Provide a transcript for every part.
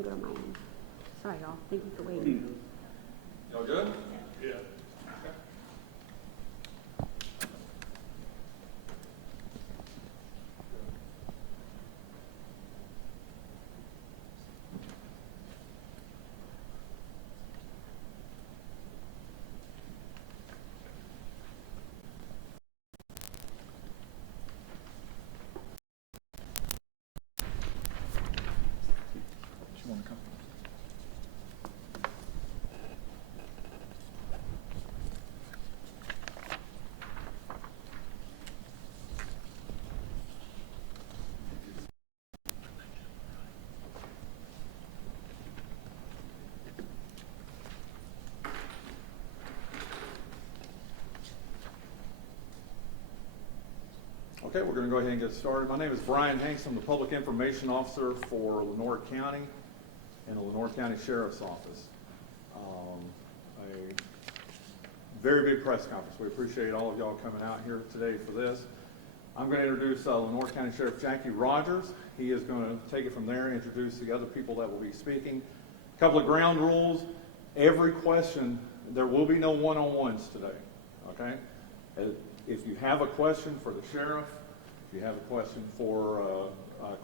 I'm going to my own. Sorry, y'all. Thank you for waiting. Y'all good? Yeah. You want to come? Okay, we're going to go ahead and get started. My name is Brian Hanks. I'm the Public Information Officer for Lenoir County and the Lenoir County Sheriff's Office. A very big press conference. We appreciate all of y'all coming out here today for this. I'm going to introduce Lenoir County Sheriff Jackie Rogers. He is going to take it from there and introduce the other people that will be speaking. A couple of ground rules. Every question, there will be no one-on-ones today, okay? If you have a question for the sheriff, if you have a question for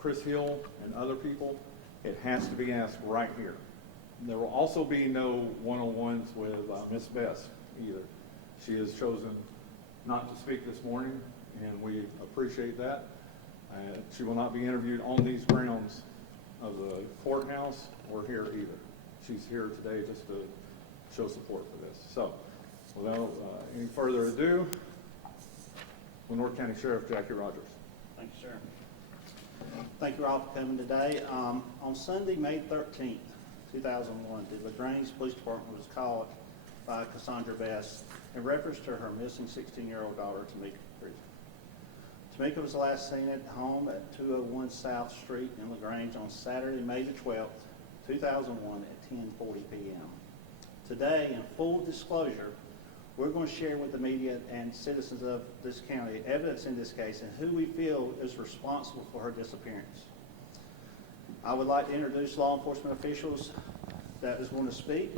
Chris Hill and other people, it has to be asked right here. There will also be no one-on-ones with Miss Bess either. She has chosen not to speak this morning, and we appreciate that. She will not be interviewed on these grounds of the courthouse or here either. She's here today just to show support for this. So, without any further ado, Lenoir County Sheriff Jackie Rogers. Thank you, sir. Thank you all for coming today. On Sunday, May 13th, 2001, the LaGrange Police Department was called by Cassandra Bess in reference to her missing 16-year-old daughter, Timeka Pridgen. Timeka was last seen at home at 201 South Street in LaGrange on Saturday, May the 12th, 2001 at 10:40 p.m. Today, in full disclosure, we're going to share with the media and citizens of this county evidence in this case and who we feel is responsible for her disappearance. I would like to introduce law enforcement officials that is going to speak,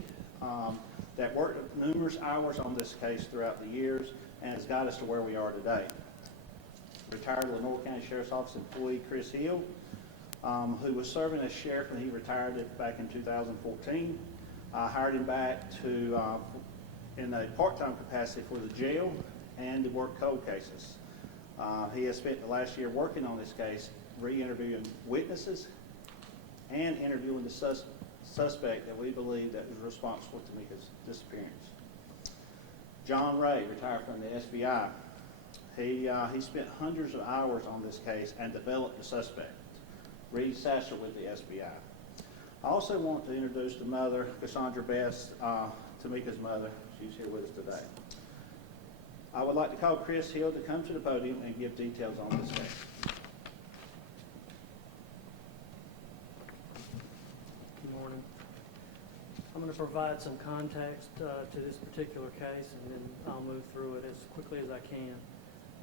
that worked numerous hours on this case throughout the years and has got us to where we are today. Retired Lenoir County Sheriff's Office employee Chris Hill, who was serving as sheriff when he retired back in 2014. I hired him back to in a part-time capacity for the jail and to work cold cases. He has spent the last year working on this case, re-interviewing witnesses and interviewing the suspect that we believe that was responsible for Timeka's disappearance. John Ray, retired from the SBI. He spent hundreds of hours on this case and developed the suspect. Reed Sasser with the SBI. I also want to introduce the mother, Cassandra Bess, Timeka's mother. She's here with us today. I would like to call Chris Hill to come to the podium and give details on this case. Good morning. I'm going to provide some context to this particular case, and then I'll move through it as quickly as I can.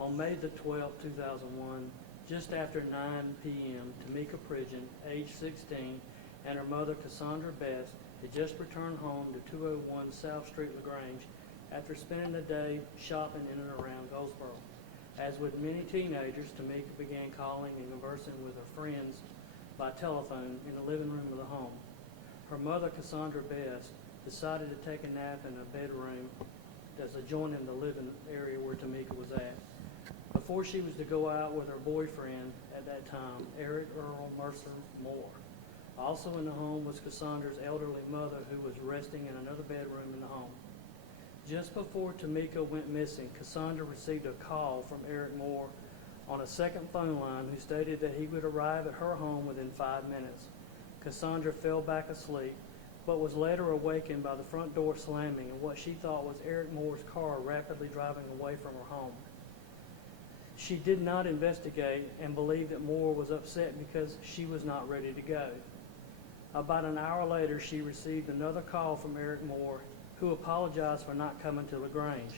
On May the 12th, 2001, just after 9 p.m., Timeka Pridgen, age 16, and her mother, Cassandra Bess, had just returned home to 201 South Street, LaGrange, after spending the day shopping in and around Goldsboro. As with many teenagers, Timeka began calling and conversing with her friends by telephone in the living room of the home. Her mother, Cassandra Bess, decided to take a nap in a bedroom that's adjoining the living area where Timeka was at. Before she was to go out with her boyfriend at that time, Eric Earl Mercer Moore. Also in the home was Cassandra's elderly mother, who was resting in another bedroom in the home. Just before Timeka went missing, Cassandra received a call from Eric Moore on a second phone line, who stated that he would arrive at her home within 5 minutes. Cassandra fell back asleep, but was later awakened by the front door slamming and what she thought was Eric Moore's car rapidly driving away from her home. She did not investigate and believed that Moore was upset because she was not ready to go. About an hour later, she received another call from Eric Moore, who apologized for not coming to LaGrange.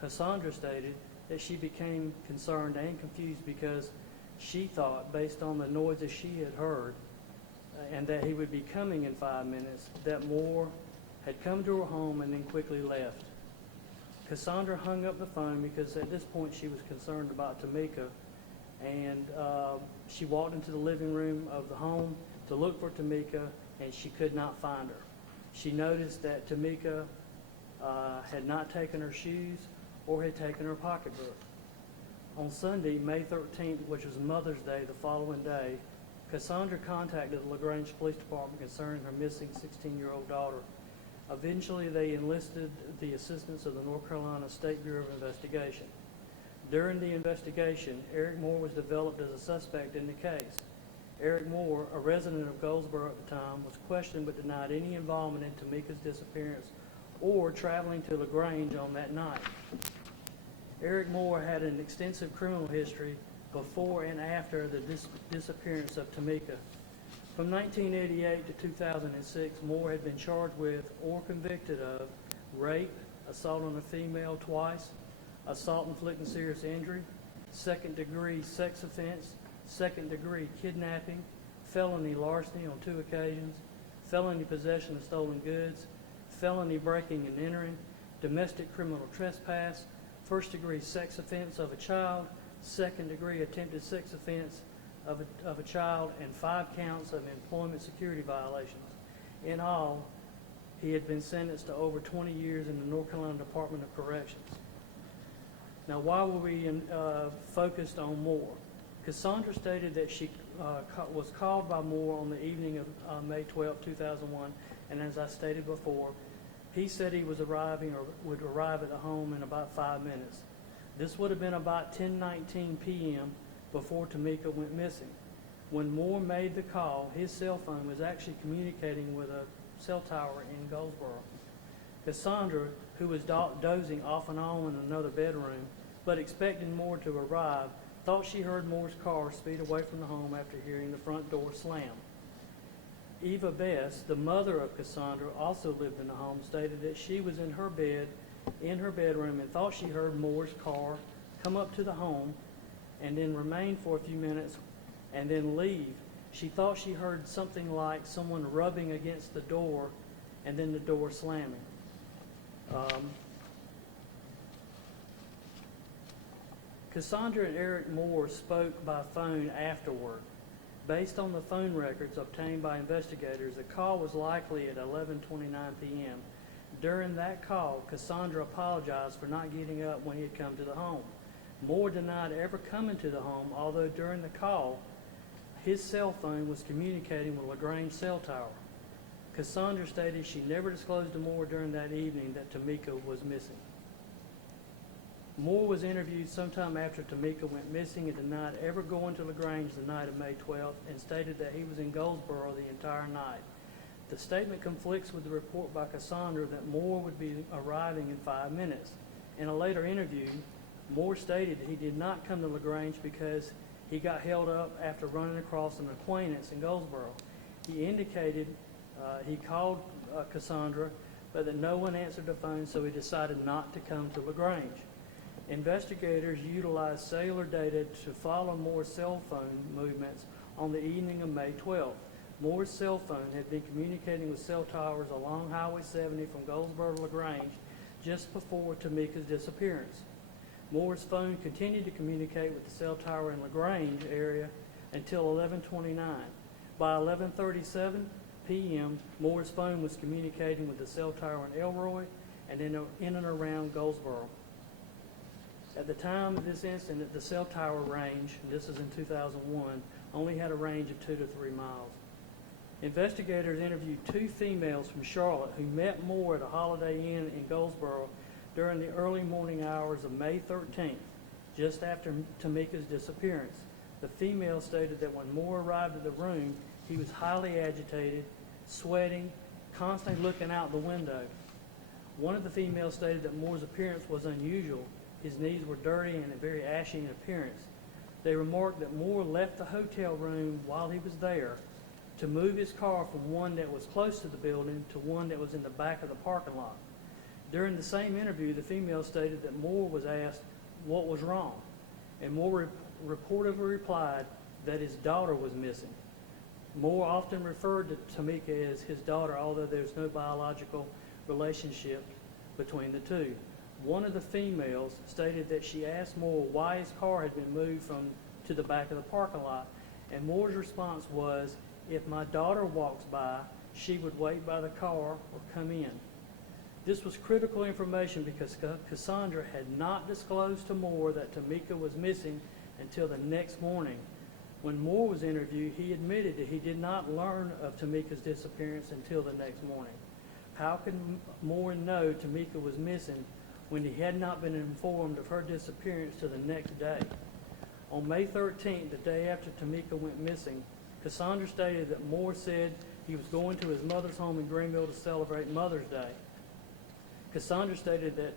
Cassandra stated that she became concerned and confused because she thought, based on the noises she had heard, and that he would be coming in 5 minutes, that Moore had come to her home and then quickly left. Cassandra hung up the phone because at this point she was concerned about Timeka, and she walked into the living room of the home to look for Timeka, and she could not find her. She noticed that Timeka had not taken her shoes or had taken her pocketbook. On Sunday, May 13th, which was Mother's Day the following day, Cassandra contacted the LaGrange Police Department concerning her missing 16-year-old daughter. Eventually, they enlisted the assistance of the North Carolina State Bureau of Investigation. During the investigation, Eric Moore was developed as a suspect in the case. Eric Moore, a resident of Goldsboro at the time, was questioned but denied any involvement in Timeka's disappearance or traveling to LaGrange on that night. Eric Moore had an extensive criminal history before and after the disappearance of Timeka. From 1988 to 2006, Moore had been charged with or convicted of rape, assault on a female twice, assault inflicting serious injury, second-degree sex offense, second-degree kidnapping, felony larceny on 2 occasions, felony possession of stolen goods, felony breaking and entering, domestic criminal trespass, first-degree sex offense of a child, second-degree attempted sex offense of a child, and 5 counts of employment security violations. In all, he had been sentenced to over 20 years in the North Carolina Department of Corrections. Now, why were we focused on Moore? Cassandra stated that she was called by Moore on the evening of May 12, 2001, and as I stated before, he said he was arriving or would arrive at the home in about 5 minutes. This would have been about 10:19 p.m. before Timeka went missing. When Moore made the call, his cell phone was actually communicating with a cell tower in Goldsboro. Cassandra, who was dozing off and on in another bedroom, but expecting Moore to arrive, thought she heard Moore's car speed away from the home after hearing the front door slam. Eva Best, the mother of Cassandra, also lived in the home, stated that she was in her bedroom and thought she heard Moore's car come up to the home and then remain for a few minutes and then leave. She thought she heard something like someone rubbing against the door and then the door slamming. Cassandra and Eric Moore spoke by phone afterward. Based on the phone records obtained by investigators, the call was likely at 11:29 p.m. During that call, Cassandra apologized for not getting up when he had come to the home. Moore denied ever coming to the home, although during the call, his cell phone was communicating with LaGrange cell tower. Cassandra stated she never disclosed to Moore during that evening that Timeka was missing. Moore was interviewed sometime after Timeka went missing and denied ever going to LaGrange the night of May 12th and stated that he was in Goldsboro the entire night. The statement conflicts with the report by Cassandra that Moore would be arriving in 5 minutes. In a later interview, Moore stated he did not come to LaGrange because he got held up after running across an acquaintance in Goldsboro. He indicated he called Cassandra, but that no one answered the phone, so he decided not to come to LaGrange. Investigators utilized cellular data to follow Moore's cell phone movements on the evening of May 12th. Moore's cell phone had been communicating with cell towers along Highway 70 from Goldsboro to LaGrange just before Timeka's disappearance. Moore's phone continued to communicate with the cell tower in LaGrange area until 11:29. By 11:37 p.m., Moore's phone was communicating with the cell tower in Elroy and in and around Goldsboro. At the time of this incident, the cell tower range, and this is in 2001, only had a range of 2 to 3 miles. Investigators interviewed 2 females from Charlotte who met Moore at a Holiday Inn in Goldsboro during the early morning hours of May 13th, just after Timeka's disappearance. The female stated that when Moore arrived at the room, he was highly agitated, sweating, constantly looking out the window. One of the females stated that Moore's appearance was unusual. His knees were dirty and very ashy in appearance. They remarked that Moore left the hotel room while he was there to move his car from one that was close to the building to one that was in the back of the parking lot. During the same interview, the female stated that Moore was asked what was wrong, and Moore reportedly replied that his daughter was missing. Moore often referred to Timeka as his daughter, although there's no biological relationship between the two. One of the females stated that she asked Moore why his car had been moved to the back of the parking lot, and Moore's response was, "If my daughter walks by, she would wait by the car or come in." This was critical information because Cassandra had not disclosed to Moore that Timeka was missing until the next morning. When Moore was interviewed, he admitted that he did not learn of Timeka's disappearance until the next morning. How could Moore know Timeka was missing when he had not been informed of her disappearance till the next day? On May 13th, the day after Timeka went missing, Cassandra stated that Moore said he was going to his mother's home in Greenville to celebrate Mother's Day. Cassandra stated that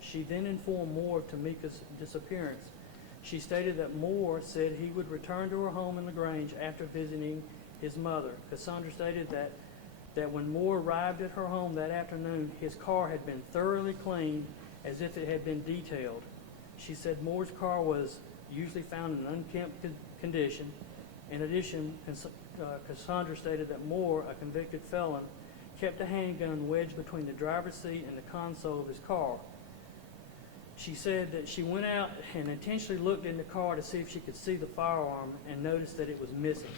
she then informed Moore of Timeka's disappearance. She stated that Moore said he would return to her home in LaGrange after visiting his mother. Cassandra stated that when Moore arrived at her home that afternoon, his car had been thoroughly cleaned as if it had been detailed. She said Moore's car was usually found in unkempt condition. In addition, Cassandra stated that Moore, a convicted felon, kept a handgun wedged between the driver's seat and the console of his car. She said that she went out and intentionally looked in the car to see if she could see the firearm and noticed that it was missing.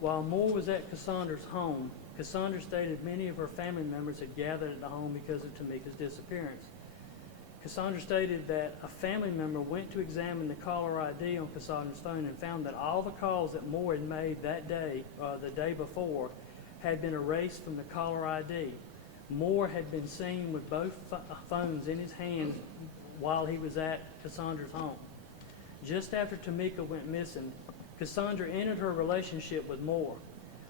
While Moore was at Cassandra's home, Cassandra stated many of her family members had gathered at the home because of Timeka's disappearance. Cassandra stated that a family member went to examine the caller ID on Cassandra's phone and found that all the calls that Moore had made that day, the day before, had been erased from the caller ID. Moore had been seen with both phones in his hands while he was at Cassandra's home. Just after Timeka went missing, Cassandra ended her relationship with Moore.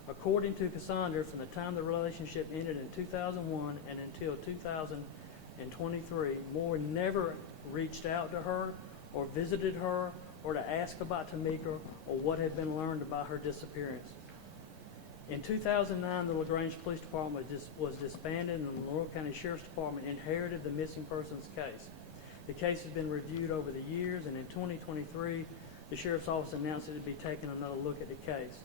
According to Cassandra, from the time the relationship ended in 2001 and until 2023, Moore never reached out to her or visited her or to ask about Timeka or what had been learned about her disappearance. In 2009, the LaGrange Police Department was disbanded and the Lenoir County Sheriff's Department inherited the missing persons case. The case has been reviewed over the years, and in 2023, the Sheriff's Office announced it would be taking another look at the case.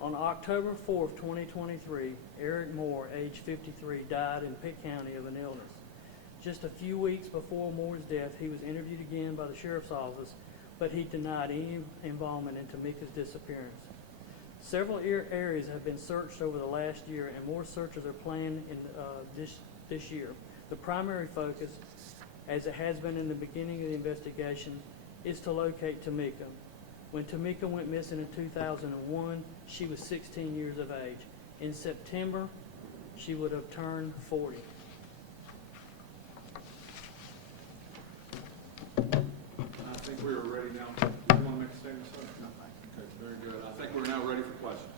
On October 4th, 2023, Eric Moore, age 53, died in Pitt County of an illness. Just a few weeks before Moore's death, he was interviewed again by the Sheriff's Office, but he denied any involvement in Timeka's disappearance. Several areas have been searched over the last year, and more searches are planned in this year. The primary focus, as it has been in the beginning of the investigation, is to locate Timeka. When Timeka went missing in 2001, she was 16 years of age. In September, she would have turned 40. I think we are ready now. Do you want to make a statement, sir? No, thank you. Okay, very good. I think we're now ready for questions.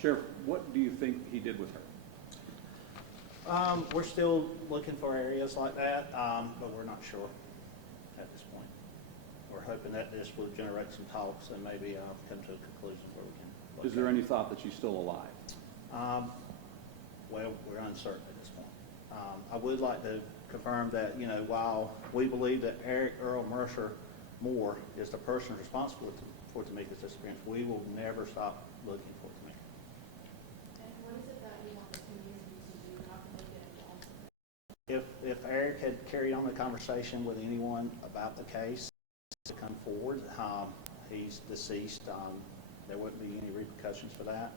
Sheriff, what do you think he did with her? We're still looking for areas like that, but we're not sure at this point. We're hoping that this will generate some talks and maybe come to a conclusion where we can. Is there any thought that she's still alive? Well, we're uncertain at this point. I would like to confirm that, while we believe that Eric Earl Mercer Moore is the person responsible for Timeka's disappearance, we will never stop looking for Timeka. And what is it that you want the community to do? How can they get involved? If Eric had carried on the conversation with anyone about the case to come forward, he's deceased. There wouldn't be any repercussions for that.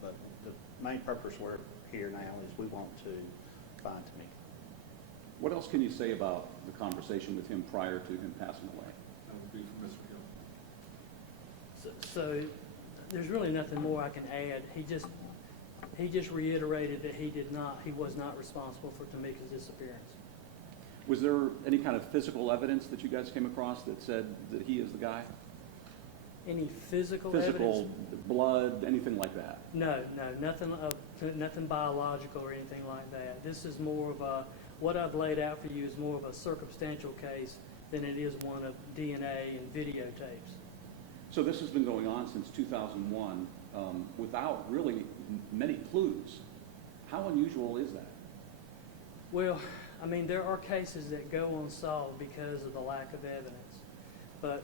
But the main purpose we're here now is we want to find Timeka. What else can you say about the conversation with him prior to him passing away? That would be from Mr. Hill. So there's really nothing more I can add. He just reiterated that he was not responsible for Timeka's disappearance. Was there any kind of physical evidence that you guys came across that said that he is the guy? Any physical Physical, evidence? blood, anything like that? No, nothing biological or anything like that. This is more of what I've laid out for you is more of a circumstantial case than it is one of DNA and videotapes. So this has been going on since 2001 without really many clues. How unusual is that? Well, I mean, there are cases that go unsolved because of the lack of evidence. But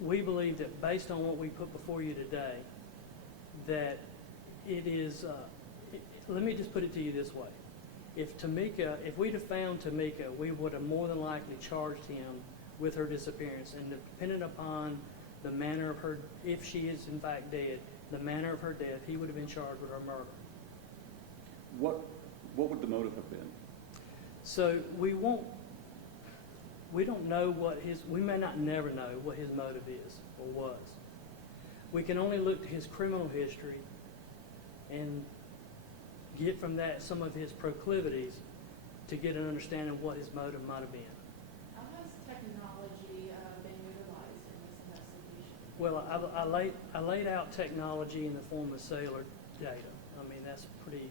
we believe that based on what we put before you today, that it is, let me just put it to you this way. If we'd have found Timeka, we would have more than likely charged him with her disappearance, and depending upon the manner of her, if she is in fact dead, the manner of her death, he would have been charged with her murder. What would the motive have been? So we don't know we may not never know what his motive is or was. We can only look to his criminal history and get from that some of his proclivities to get an understanding of what his motive might have been. How has technology been utilized in this investigation? Well, I laid out technology in the form of cellular data. I mean, that's pretty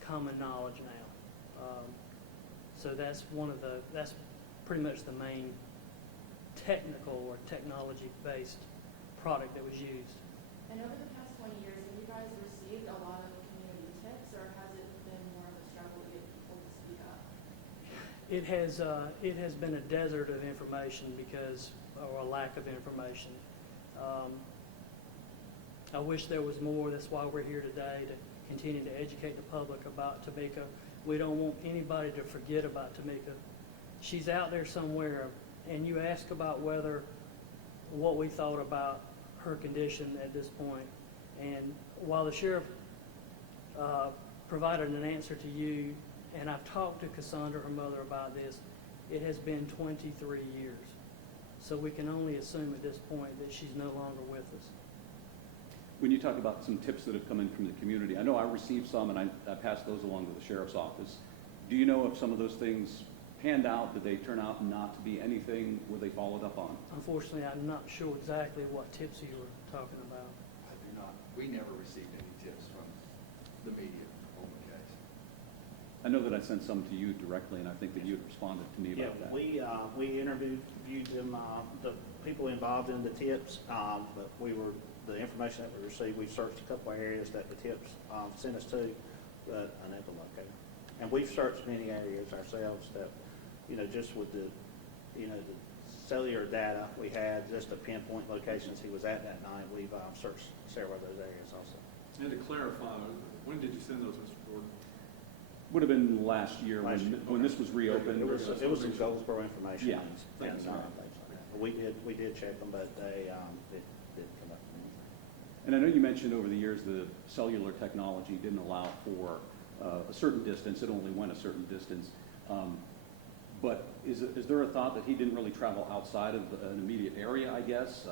common knowledge now. So that's pretty much the main technical or technology-based product that was used. And over the past 20 years, have you guys received a lot of community tips, or has it been more of a struggle to get people to speak up? It has been a desert of information or a lack of information. I wish there was more. That's why we're here today, to continue to educate the public about Timeka. We don't want anybody to forget about Timeka. She's out there somewhere, and you ask about what we thought about her condition at this point. And while the sheriff provided an answer to you, and I've talked to Cassandra, her mother, about this, it has been 23 years. So we can only assume at this point that she's no longer with us. When you talk about some tips that have come in from the community, I know I received some, and I passed those along to the sheriff's office. Do you know if some of those things panned out? Did they turn out not to be anything? Were they followed up on? Unfortunately, I'm not sure exactly what tips you were talking about. I do not. We never received any tips from the media on the case. I know that I sent some to you directly, and I think that you had responded to me Yeah, about that. we interviewed them, the people involved in the tips, but the information that we received, we searched a couple of areas that the tips sent us to, but unable to locate them. And we've searched many areas ourselves that, just with the cellular data we had, just to pinpoint locations he was at that night, we've searched several of those areas also. And to clarify, when did you send those, Mr. Gordon? Would have been last year Last year, when this was reopened. It was some Goldsboro information. Yeah. And things like that. We did check them, but they didn't come up with anything. And I know you mentioned over the years the cellular technology didn't allow for a certain distance. It only went a certain distance. But is there a thought that he didn't really travel outside of an immediate area, I guess?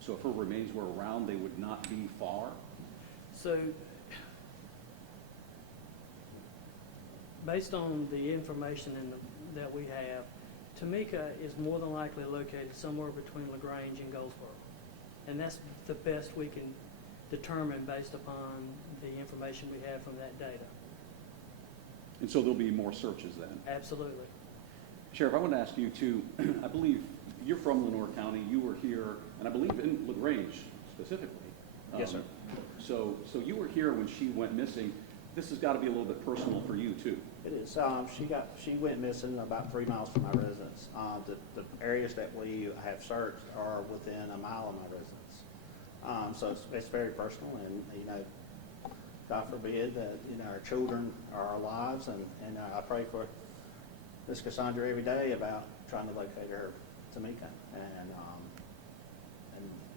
So if her remains were around, they would not be far? So, based on the information that we have, Timeka is more than likely located somewhere between LaGrange and Goldsboro. And that's the best we can determine based upon the information we have from that data. And so there'll be more searches then? Absolutely. Sheriff, I want to ask you too, I believe you're from Lenoir County, you were here, and I believe in LaGrange specifically. Yes, sir. So you were here when she went missing. This has got to be a little bit personal for you too. It is. She went missing about 3 miles from my residence. The areas that we have searched are within a mile of my residence. So it's very personal, and God forbid that our children are our lives, and I pray for Miss Cassandra every day about trying to locate her, Timeka, and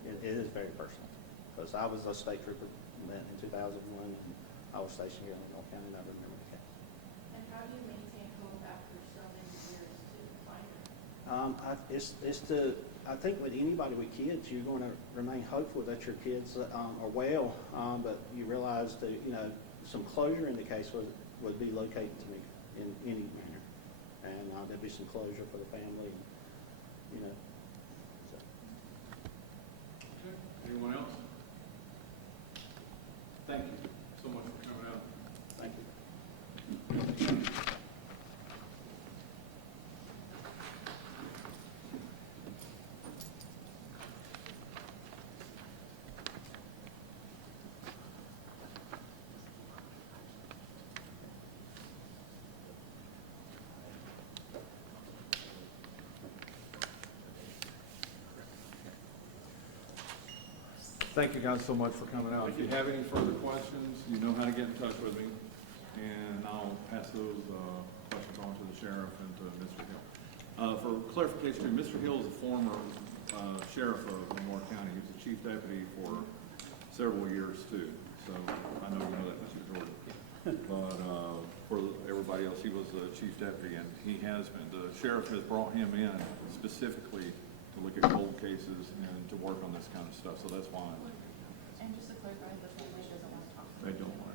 it is very personal because I was a state trooper in 2001, and I was stationed here in Lenoir County, and I remember the case. And how do you maintain hope after so many years to find her? I think with anybody with kids, you're going to remain hopeful that your kids are well, but you realize that some closure in the case would be located to me in any manner, and there'd be some closure for the family. So. Okay. Anyone else? Thank you so much for coming out. Thank you. Thank you guys so much for coming out. If you have any further questions, you know how to get in touch with me, and I'll pass those questions on to the sheriff and to Mr. Hill. For clarification, Mr. Hill is a former sheriff of Lenoir County. He was the chief deputy for several years too. So I know you know that, Mr. Jordan. But for everybody else, he was the chief deputy, and he has been. The sheriff has brought him in specifically to look at cold cases and to work on this kind of stuff. So that's why And just to clarify, the family doesn't want to talk. they don't.